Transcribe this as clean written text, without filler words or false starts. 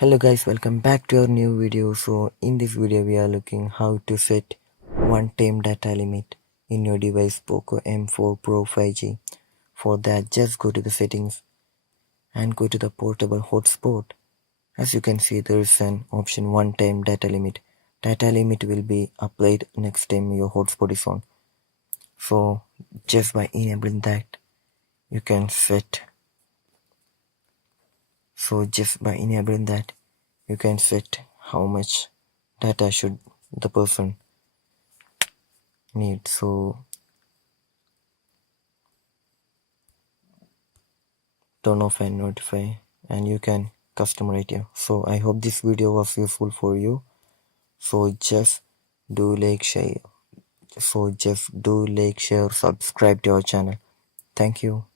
Hello guys, welcome back to our new video. So in this video we are looking how to set one time data limit in your device Poco M4 Pro 5G. For that, just go to the settings and go to the portable hotspot. As you can see, there is an option one time data limit. Data limit will be applied next time your hotspot is on. So just by enabling that you can set you can set how much data should the person need. So turn off and notify, and you can customize it. So I hope this video was useful for you. So just do like, share, subscribe to our channel. Thank you.